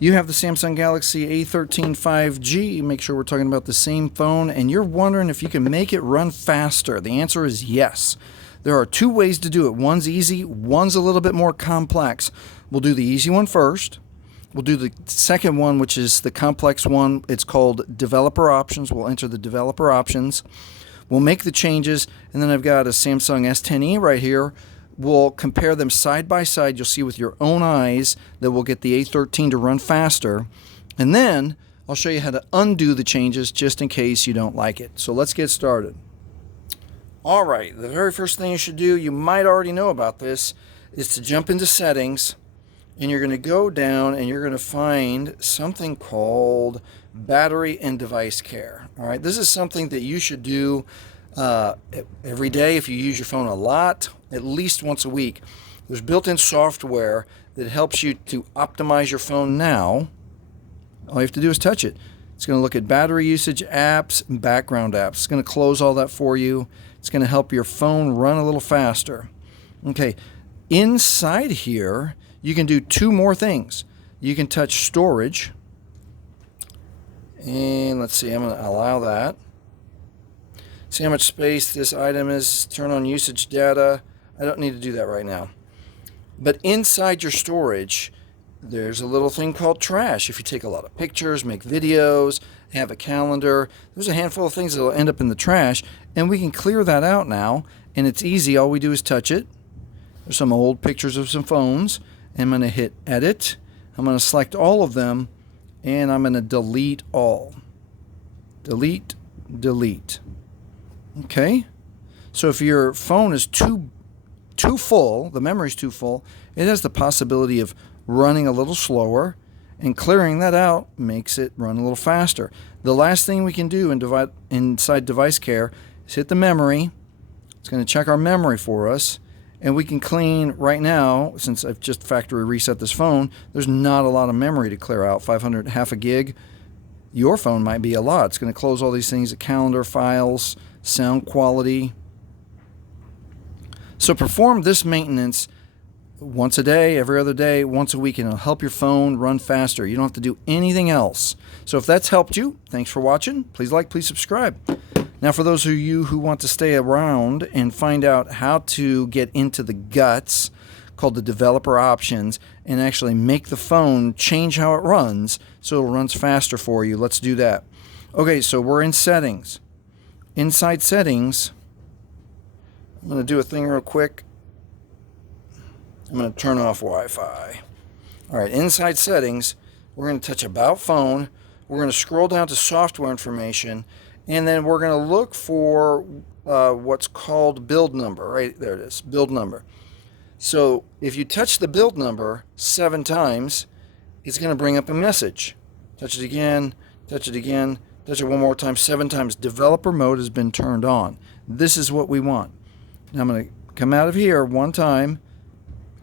You have the Samsung Galaxy A13 5G. Make sure we're talking about the same phone, and you're wondering if you can make it run faster. The answer is yes. There are two ways to do it. One's easy, one's a little bit more complex. We'll do the easy one first. We'll do the second one, which is the complex one. It's called Developer Options. We'll enter the Developer Options. We'll make the changes, and then I've got a Samsung S10e right here. We'll compare them side by side. You'll see with your own eyes that we'll get the A13 to run faster. And then I'll show you how to undo the changes just in case you don't like it. So let's get started. All right, the very first thing you should do, you might already know about this, is to jump into Settings, and you're going to go down and you're going to find something called Battery and Device Care. All right, this is something that you should do every day if you use your phone a lot, at least once a week. There's built-in software that helps you to optimize your phone now. All you have to do is touch it. It's going to look at battery usage, apps, and background apps. It's going to close all that for you. It's going to help your phone run a little faster. Okay, inside here, you can do two more things. You can touch storage. And let's see, I'm going to allow that. See how much space this item is. Turn on usage data. I don't need to do that right now. But inside your storage, there's a little thing called trash. If you take a lot of pictures, make videos, have a calendar, there's a handful of things that will end up in the trash, and we can clear that out now, and it's easy. All we do is touch it. There's some old pictures of some phones, and I'm going to hit Edit. I'm going to select all of them, and I'm going to delete all. Delete, delete. Okay, so if your phone is too full, the memory's too full, it has the possibility of running a little slower, and clearing that out makes it run a little faster. The last thing we can do inside Device Care is hit the memory. It's going to check our memory for us, and we can clean right now. Since I've just factory reset this phone, there's not a lot of memory to clear out. 500, half a gig. Your phone might be a lot. It's going to close all these things, the calendar, files, sound quality. So perform this maintenance once a day, every other day, once a week, and it'll help your phone run faster. You don't have to do anything else. So if that's helped you, thanks for watching. Please like, please subscribe. Now for those of you who want to stay around and find out how to get into the guts, called the Developer Options, and actually make the phone change how it runs so it runs faster for you, let's do that. Okay, so we're in Settings. Inside Settings, I'm going to do a thing real quick. I'm going to turn off Wi-Fi. All right, inside Settings, we're going to touch About Phone. We're going to scroll down to Software Information, and then we're going to look for what's called Build Number. Right there it is, Build Number. So if you touch the build number 7 times, it's going to bring up a message. Touch it again, touch it again, touch it one more time, 7 times. Developer mode has been turned on. This is what we want. Now I'm going to come out of here one time,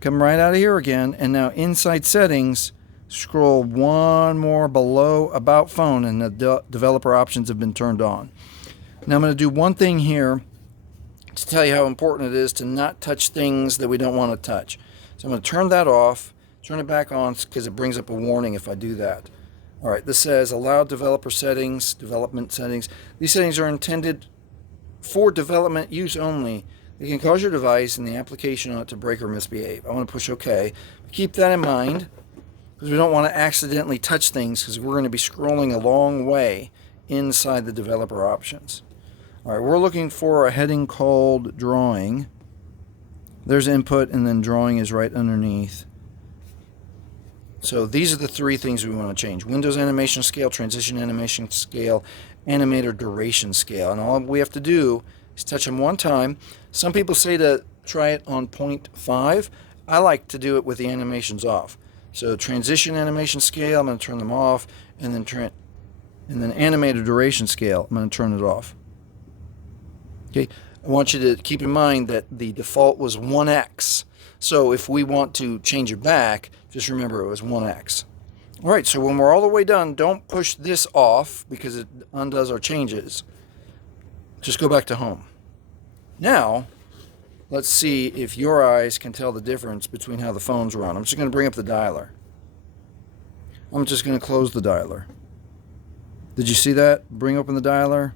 come right out of here again, and now inside Settings, scroll one more below About Phone, and the Developer Options have been turned on. Now I'm going to do one thing here to tell you how important it is to not touch things that we don't want to touch. So I'm going to turn that off, turn it back on, because it brings up a warning if I do that. All right, this says Allow Developer Settings, Development Settings. These settings are intended for development use only. They can cause your device and the application on it to break or misbehave. I want to push OK. Keep that in mind, because we don't want to accidentally touch things, because we're going to be scrolling a long way inside the Developer Options. All right, we're looking for a heading called Drawing. There's Input, and then Drawing is right underneath. So these are the 3 things we want to change: Windows Animation Scale, Transition Animation Scale, Animator Duration Scale. And all we have to do is touch them one time. Some people say to try it on 0.5. I like to do it with the animations off. So Transition Animation Scale, I'm going to turn them off, and then Animator Duration Scale, I'm going to turn it off. Okay, I want you to keep in mind that the default was 1x. So if we want to change it back, just remember it was 1x. All right, so when we're all the way done, don't push this off because it undoes our changes. Just go back to Home. Now, let's see if your eyes can tell the difference between how the phones run. I'm just going to bring up the dialer. I'm just going to close the dialer. Did you see that? Bring open the dialer.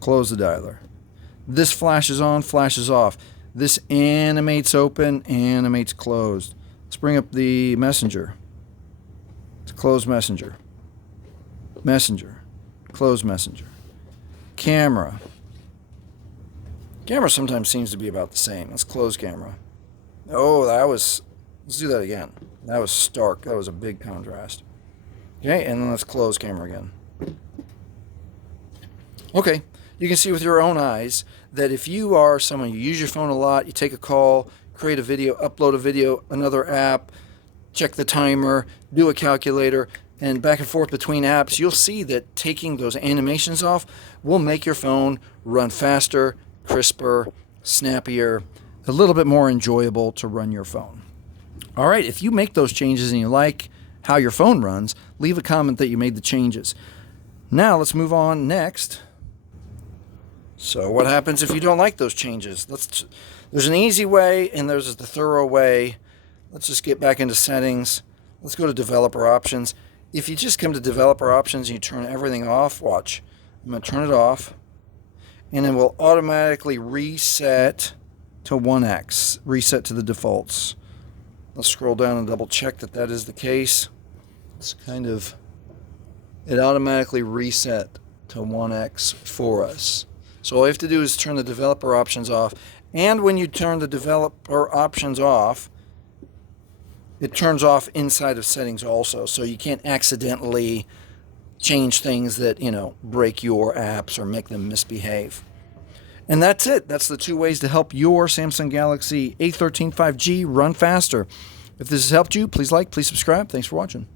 Close the dialer. This flashes on, flashes off. This animates open, animates closed. Let's bring up the messenger. Let's close messenger. Messenger. Close messenger. Camera. Camera sometimes seems to be about the same. Let's close camera. Oh, let's do that again. That was stark. That was a big contrast. Okay, and then let's close camera again. Okay, you can see with your own eyes that if you are someone, you use your phone a lot, you take a call, create a video, upload a video, another app, check the timer, do a calculator, and back and forth between apps, you'll see that taking those animations off will make your phone run faster, crisper, snappier, a little bit more enjoyable to run your phone. All right, if you make those changes and you like how your phone runs, leave a comment that you made the changes. Now let's move on next. So what happens if you don't like those changes? There's an easy way and there's the thorough way. Let's just get back into settings. Let's go to developer options. If you just come to developer options and you turn everything off, watch. I'm going to turn it off, and it will automatically reset to 1x, reset to the defaults. Let's scroll down and double check that that is the case. It automatically reset to 1x for us. So all you have to do is turn the developer options off, and when you turn the developer options off, it turns off inside of settings also, so you can't accidentally change things that, break your apps or make them misbehave. And that's it. That's the 2 ways to help your Samsung Galaxy A13 5G run faster. If this has helped you, please like, please subscribe. Thanks for watching.